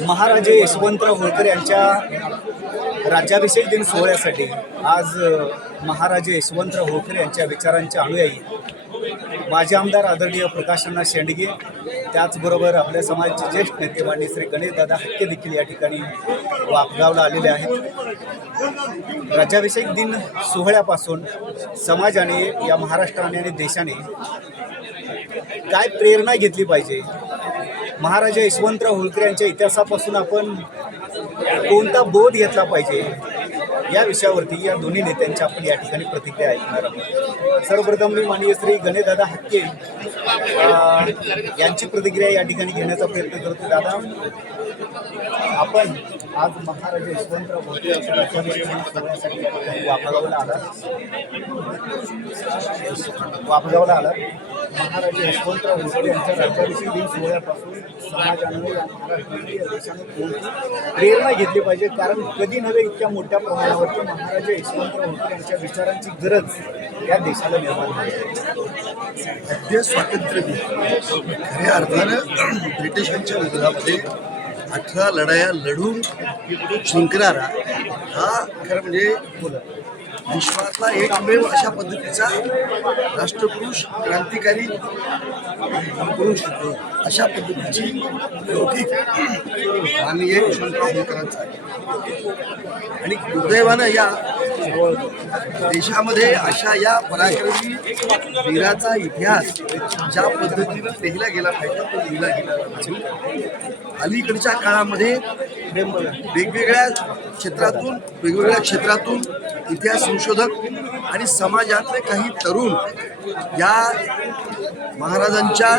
महाराजे यशवंतराव होळकर यांच्या राज्याभिषेक दिन सोहळ्यासाठी आज महाराजे यशवंतराव होळकर यांच्या विचारांच्या अनुयायी माजी आमदार आदरणीय प्रकाशना शेंडगे त्याचबरोबर आपल्या समाजाचे ज्येष्ठ नेते माननीय श्री गणेशदादा हक्के देखील या ठिकाणी वापगावला आलेले आहेत. राज्याभिषेक दिन सोहळ्यापासून समाजाने या महाराष्ट्राने आणि देशाने काय प्रेरणा घेतली पाहिजे? महाराजा यशवंतराव होळकर यांच्या इतिहासापासून आपण कोणता बोध घेतला पाहिजे या विषयावरती या दोन्ही नेत्यांच्या आपण या ठिकाणी प्रतिक्रिया ऐकणार आहोत. सर्वप्रथम मी माननीय श्री गणेशदादा हक्के यांची प्रतिक्रिया या ठिकाणी घेण्याचा प्रयत्न करतो. दादा आपण आज महाराज यशवंतराव होळकर यांच्या आला. वापगावला आला. महाराजा यशवंतराव होळकर यांच्या राज्याभिषेक दिन सोहळ्यापासून समाजाने या महाराष्ट्राने या देशाने कोणती प्रेरणा घेतली पाहिजे. कारण कधी नव्हे इतक्या मोठ्या प्रमाणावरती महाराज यशवंतराव होळकर यांच्या विचारांची गरज या देशाला निर्माण झाली. स्वातंत्र्य दिन खऱ्या अर्थानं ब्रिटिशांच्या विरोधामध्ये अठरा लढाया लढून जिंकणारा हा खरं म्हणजे विश्वातला एकमेव अशा पद्धतीचा राष्ट्रपुरुष क्रांतिकारी पुरुष अशा पद्धतीची लौकिक माननीय यशवंतराव होळकरांचा आहे. आणि दुर्दैवानं या देशामध्ये अशा या पराक्रमी वीराचा इतिहास ज्या पद्धतीनं लिहिला गेला पाहिजे तो लिहिला गेला नाही. अलीकडच्या काळामध्ये वेगवेगळ्या क्षेत्रातून वेगवेगळ्या क्षेत्रातून इतिहास संशोधक आणि समाजातले काही तरुण या महाराजांच्या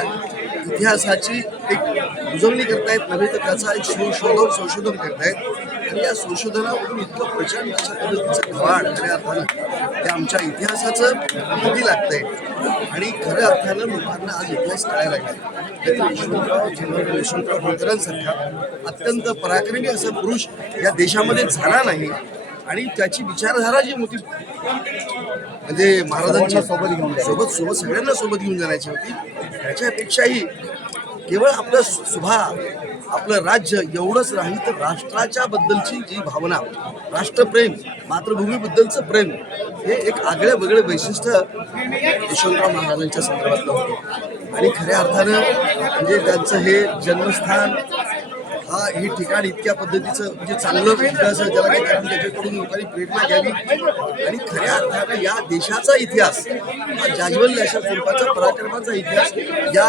इतिहासाची एक उजवणी करतायत नव्हे तर त्याचा एक संशोधन संशोधन करतायत आणि या संशोधनावरून इतकं प्रचंड अशा पद्धतीचं धवाड खऱ्या अर्थानं ते आमच्या इतिहासाचं हाती लागतंय. आणि खऱ्या अर्थानं लोकांना आज इतिहास कळायला लागला. यशवंतराव झेलराव यशवंतराव होळकरांसारखा अत्यंत पराक्रमी असा पुरुष या देशामध्ये झाला नाही. आणि त्याची विचारधारा जी होती म्हणजे महाराजांच्या सोबत घेऊन. सोबत सोबत सगळ्यांना सोबत घेऊन जाण्याची होती त्याच्यापेक्षाही केवळ आपलं सुभा आपलं राज्य एवढंच नाही तर राष्ट्राच्या बद्दलची जी भावना राष्ट्रप्रेम मातृभूमीबद्दलचं प्रेम हे एक आगळं वेगळं वैशिष्ट्य यशवंतराव महाराजांच्या संदर्भातलं होतं. आणि खऱ्या अर्थानं म्हणजे त्यांचं हे जन्मस्थान हा हे ठिकाण इतक्या पद्धतीचं म्हणजे चांगलं म्हणजे विकास ज्याला काही कारण त्याच्याकडून लोकांनी प्रेरणा घ्यावी. आणि खऱ्या अर्थानं या देशाचा इतिहास हा जाज्वल्य अशा स्वरूपाचा पराक्रमाचा इतिहास या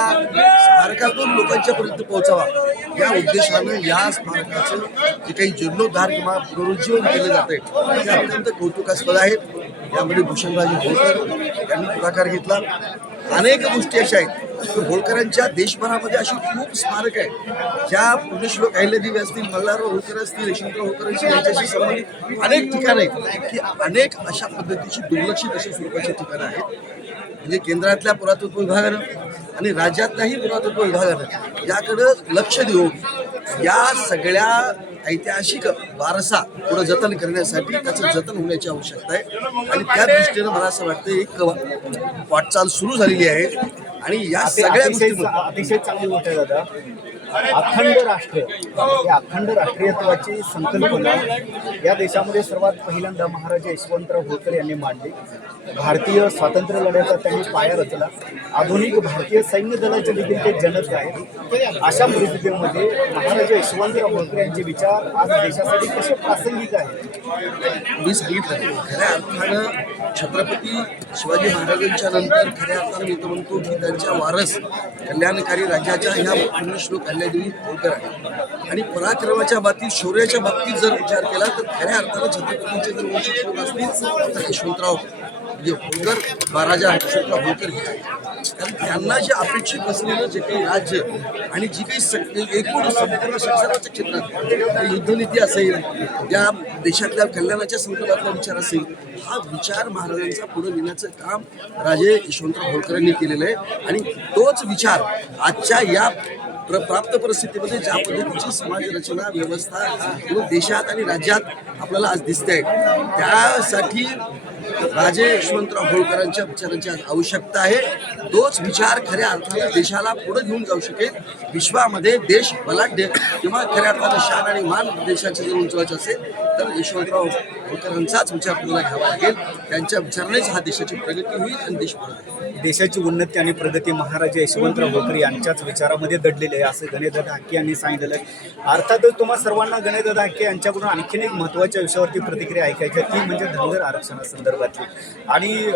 स्मारकातून लोकांच्या पर्यंत पोहोचावा. या उद्देशानं या स्मारकाचं जे काही जीर्णोद्धार किंवा पुनरुज्जीवन केलं जातंय ते अत्यंत कौतुकास्पद आहे. यामध्ये भूषणराजे होळकर यांनी पुढाकार घेतला. अनेक गोष्टी अशा आहेत. की होळकरांच्या देशभरामध्ये अशी खूप स्मारक आहे ज्या पुण्यश्लोक अहिल्यादेवी असतील मल्हारराव होळकर असतील यशवंतराव होळकरांशी यांच्याशी संबंधित अनेक ठिकाणं आहेत. की अनेक अशा पद्धतीची दुर्लक्षित अशी स्वरूपाची ठिकाणं आहेत. म्हणजे केंद्रातल्या पुरातत्व विभागानं आणि राज्यातल्याही पुरातत्व विभागानं याकडं लक्ष देऊन या सगळ्या ऐतिहासिक वारसा पुढे जतन करण्यासाठी त्याचं जतन होण्याची आवश्यकता आहे. आणि त्या दृष्टीनं मला असं वाटतं एक वाटचाल सुरू झालेली आहे. आणि या सगळ्या अतिशय चांगली गोष्ट आहे दादा. अखंड राष्ट्र या अखंड राष्ट्रीयत्वाची संकल्पना या देशामध्ये सर्वात पहिल्यांदा महाराजा यशवंतराव होळकर यांनी मांडली. भारतीय स्वातंत्र्य लढ्याचा त्यांनी पाया रचला. आधुनिक भारतीय सैन्य दलाचे देखील ते जनक आहेत. अशा परिस्थितीमध्ये महाराजा यशवंतराव होळकर यांचे विचार आज देशासाठी कसे प्रासंगिक आहेत? मी सांगितलं खऱ्या अर्थानं छत्रपती शिवाजी महाराजांच्या नंतर खऱ्या अर्थानं मी तर म्हणतो की त्यांच्या वारस कल्याणकारी राज्याच्या ह्या पुण्यश्लोक अहिल्यादेवी होळकर आहे आणि पराक्रमाच्या बाबतीत शौर्याच्या बाबतीत जर विचार केला तर खऱ्या अर्थानं छत्रपतींचे जर वंशश्लोक असतील तर यशवंतराव जे होकर महाराजा यशवंतराव होळकर हे आहेत. कारण त्यांना जे अपेक्षित असलेलं जे काही राज्य आणि जी काही एकूण संपूर्ण शिक्षणाच्या क्षेत्रात युद्धनीती असेल या देशातल्या कल्याणाच्या संदर्भातला विचार असेल हा विचार महाराजांचा पुढे नेण्याचं काम राजे यशवंतराव होळकरांनी केलेलं आहे. आणि तोच विचार आजच्या या प्र प्राप्त परिस्थितीमध्ये ज्या पद्धतीची समाज रचना व्यवस्था देशात आणि राज्यात आपल्याला आज दिसते त्यासाठी राजे यशवंतराव होळकरांच्या विचारांची आज आवश्यकता आहे. तोच विचार खऱ्या अर्थाने देशाला पुढे घेऊन जाऊ शकेल. विश्वामध्ये देश बलाढ्य किंवा खऱ्या अर्थानं शान आणि मान देशाचे जर उंचवायचे असेल तर यशवंतराव होळकरांचाच विचार तुम्हाला घ्यावा लागेल. त्यांच्या विचारानेच हा देशाची प्रगती होईल आणि देश पुढे देशाची उन्नती आणि प्रगती महाराजा यशवंतराव होळकर यांच्याच विचारामध्ये दडलेले आहे असं गणेशदादा हाके यांनी सांगितलेलं आहे. अर्थातच तुम्हा सर्वांना गणेशदादा हाके यांच्याकडून आणखीन एक महत्त्वाच्या विषयावरती प्रतिक्रिया ऐकायची ती म्हणजे धनगर आरक्षणासंदर्भातली. आणि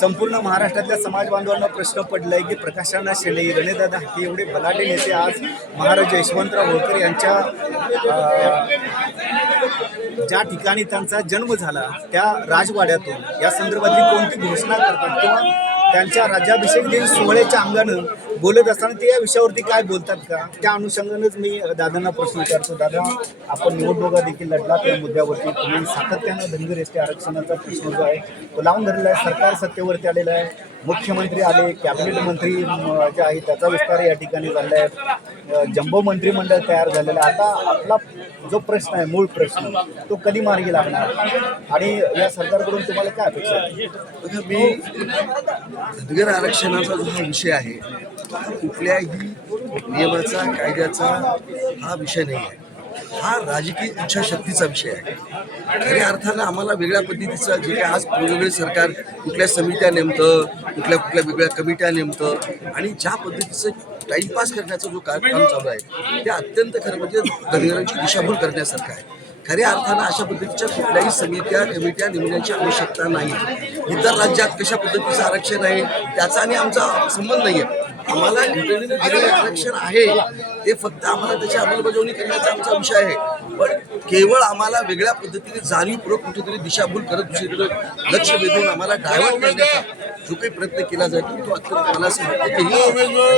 संपूर्ण महाराष्ट्रातल्या समाज बांधवांना प्रश्न आहे की प्रकाशांना शेले गणेशदादा हाके एवढे बलाटे नेते आज महाराज यशवंतराव होळकर यांच्या ज्या ठिकाणी त्यांचा जन्म झाला त्या राजवाड्यातून या संदर्भातली कोणती घोषणा करतात किंवा त्यांच्या राज्याभिषेक दिन सोहळ्याच्या अंगानं बोलत असताना ते या विषयावरती काय बोलतात का? त्या अनुषंगानेच मी दादांना प्रश्न विचारतो. दादा आपण निवडणुका देखील लढला त्या मुद्द्यावरती. तुम्ही सातत्यानं धनगर एस टी आरक्षणाचा प्रश्न जो आहे तो लावून धरलेला आहे. सरकार सत्तेवरती आलेलं आहे. मुख्यमंत्री आले कॅबिनेट मंत्री जे आहे त्याचा विस्तार या ठिकाणी झाला आहे. जम्बो मंत्रिमंडळ तयार झालेलं आहे. आता आपला जो प्रश्न आहे मूळ प्रश्न तो कधी मार्गी लागणार? आणि या सरकारकडून तुम्हाला काय अपेक्षा आहे? मी धनगर आरक्षणाचा जो हा विषय आहे कुठल्याही नियमाचा कायद्याचा हा विषय नाही आहे हा राजकीय इच्छाशक्तीचा विषय आहे. खऱ्या अर्थानं आम्हाला वेगळ्या पद्धतीचा जे काही आज वेगवेगळे सरकार कुठल्या समित्या नेमतं कुठल्या कुठल्या वेगळ्या कमिट्या नेमतं आणि ज्या पद्धतीचं टाइमपास करण्याचा जो कार्यक्रम चालू आहे ते अत्यंत खरं म्हणजे धनगरांची दिशाभूल करण्यासारखं आहे. खऱ्या अर्थानं अशा पद्धतीच्या कुठल्याही समित्या कमिट्या नेमण्याची आवश्यकता नाही. इतर राज्यात कशा पद्धतीचं आरक्षण आहे त्याचा आणि आमचा संबंध नाही आहे आम्हाला घटनेने दिलेले आरक्षण आहे ते फक्त आम्हाला त्याची अंमलबजावणी करण्याचा आमचा विषय आहे. पण केवळ आम्हाला वेगळ्या पद्धतीने जाणीवपूर्वक कुठेतरी दिशाभूल करत दुसरीकडे लक्ष वेधून आम्हाला डायव्हर्ट करण्याचा जो काही प्रयत्न केला जातो तो अत्यंत मला असं वाटतं की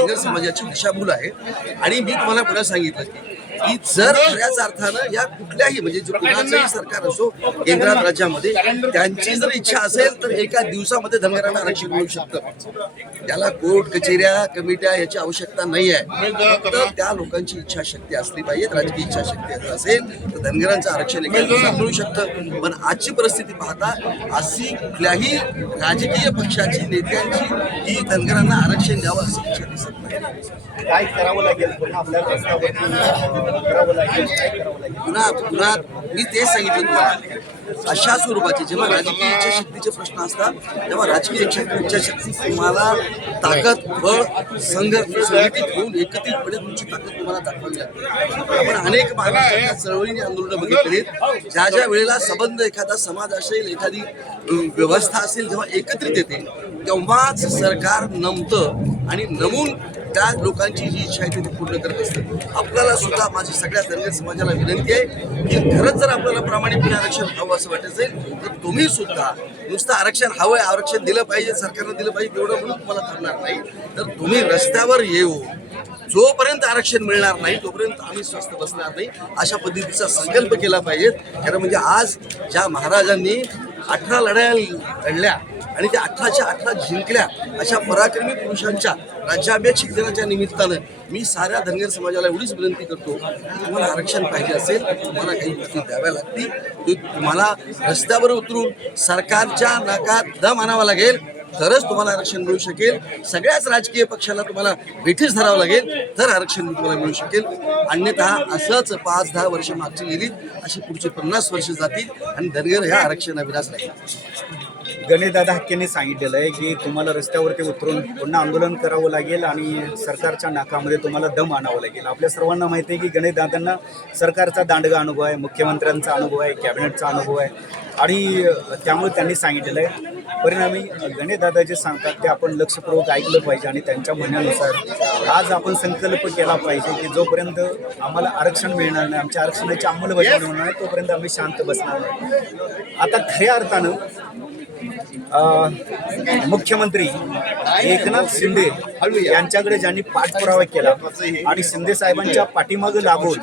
ही समाजाची दिशाभूल आहे. आणि मी तुम्हाला पुन्हा सांगितलं की की जर खऱ्याच अर्थानं या कुठल्याही म्हणजे जो कुणाचंही सरकार असो केंद्रात राज्यामध्ये त्यांची जर इच्छा असेल तर एका दिवसामध्ये धनगरांना आरक्षण मिळू शकतं. त्याला कोर्ट कचेऱ्या कमिट्या याची आवश्यकता नाही आहे. फक्त त्या लोकांची इच्छाशक्ती असली पाहिजे राजकीय इच्छाशक्ती असेल तर धनगरांचं आरक्षण एका दिवसात मिळू शकतं. पण आजची परिस्थिती पाहता अशी कुठल्याही राजकीय पक्षाची नेत्यांची ही धनगरांना आरक्षण द्यावं अशी इच्छा दिसत नाही. काय करावं लागेल पुन्हा आपल्याला पुन्हा पुन्हा मी तेच सांगितलं तुम्हाला. अशा स्वरूपाचे जेव्हा राजकीय इच्छाशक्तीचे प्रश्न असतात तेव्हा राजकीय इच्छाशक्ती तुम्हाला ताकद बळ संघ संघटित होऊन एकत्रितपणे तुमची ताकद तुम्हाला दाखवावी लागते आपण अनेक महाराष्ट्रातल्या चळवळीने आंदोलनं बघितलीत ज्या ज्या वेळेला संबंध एखादा समाज असेल एखादी व्यवस्था असेल जेव्हा एकत्रित येते तेव्हाच सरकार नमतं आणि नमून त्या लोकांची जी इच्छा आहे ती पूर्ण करत असते आपल्याला सुद्धा माझी सगळ्या धनगर समाजाला विनंती आहे की खरंच जर आपल्याला प्रामाणिकपणे आरक्षण हवं असं वाटत असेल तर तुम्ही सुद्धा नुसतं आरक्षण हवं आहे आरक्षण दिलं पाहिजे सरकारनं दिलं पाहिजे तेवढं म्हणून तुम्हाला थांबणार नाही. तर तुम्ही रस्त्यावर येऊ. जोपर्यंत आरक्षण मिळणार नाही तोपर्यंत आम्ही स्वस्त बसणार नाही. अशा पद्धतीचा संकल्प केला पाहिजे. खरं म्हणजे आज ज्या महाराजांनी अठरा लढाया लढल्या आणि त्या अठराच्या अठरा जिंकल्या अशा पराक्रमी पुरुषांच्या राज्याभिषेक शिक्षणाच्या निमित्तानं मी साऱ्या धनगर समाजाला एवढीच विनंती करतो की तुम्हाला आरक्षण पाहिजे असेल तर तुम्हाला काही गोष्टी द्याव्या लागतील तुम्हाला रस्त्यावर उतरून सरकारच्या नाकात दम आणावा लागेल. तरच तुम्हाला आरक्षण मिळू शकेल. सगळ्याच राजकीय पक्षाला तुम्हाला वेठीच धरावं लागेल तर आरक्षण तुम्हाला मिळू शकेल. अन्यथा असंच पाच दहा वर्ष मागची गेली अशी पुढची पन्नास वर्ष जातील आणि धनगर ह्या आरक्षण अभिनास राहील. गणेशदादा हक्केने सांगितलेलं आहे की तुम्हाला रस्त्यावरती उतरून पुन्हा आंदोलन करावं लागेल आणि सरकारच्या नाकामध्ये तुम्हाला दम आणावं लागेल. आपल्या सर्वांना माहिती आहे की गणेशदादांना सरकारचा दांडगा अनुभव आहे मुख्यमंत्र्यांचा अनुभव आहे कॅबिनेटचा अनुभव आहे. आणि त्यामुळे त्यांनी सांगितलेलं आहे परिणामी गणेशदादा जे सांगतात ते आपण लक्षपूर्वक ऐकलं पाहिजे आणि त्यांच्या म्हणण्यानुसार आज आपण संकल्प केला पाहिजे की जोपर्यंत आम्हाला आरक्षण मिळणार नाही आमच्या आरक्षणाची अंमलबजावणी होणार नाही तोपर्यंत आम्ही शांत बसणार नाही. आता खऱ्या अर्थानं मुख्यमंत्री एकनाथ शिंदे यांच्याकडे ज्यांनी पाठपुरावा केला आणि शिंदे साहेबांच्या पाठीमागं लागून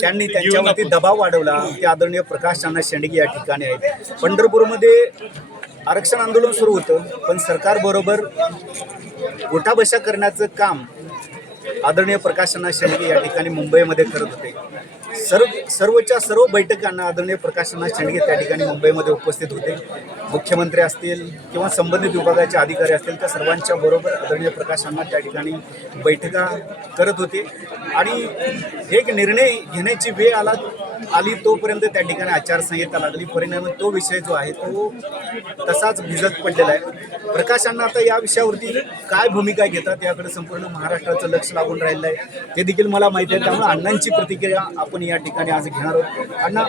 त्यांनी त्यांच्यावरती दबाव वाढवला ते आदरणीय प्रकाश यांना शेंडगे या ठिकाणी आहेत. पंढरपूरमध्ये आरक्षण आंदोलन सुरू होतं पण सरकारबरोबर उठाबशा करण्याचं काम आदरणीय प्रकाशना शेंडगे या ठिकाणी मुंबईमध्ये करत होते. सर्व सर्वच्या सर्व बैठकांना आदरणीय प्रकाशना शेंडगे त्या ठिकाणी मुंबईमध्ये उपस्थित होते. मुख्यमंत्री असतील किंवा संबंधित विभागाचे अधिकारी असतील त्या सर्वांच्या बरोबर आदरणीय प्रकाशांना त्या ठिकाणी बैठका करत होते. आणि एक निर्णय घेण्याची वेळ आला आली तोपर्यंत त्या ठिकाणी आचारसंहिता लागली. परिणामी तो विषय जो आहे तो तसाच भिजत पडलेला आहे. प्रकाशांना आता या विषयावरती काय भूमिका घेतात याकडे संपूर्ण महाराष्ट्राचं लक्ष लागून राहिलं आहे. ते देखील मला माहिती आहे. त्यामुळे अण्णांची प्रतिक्रिया आपण या ठिकाणी आज घेणार आहोत. अण्णा.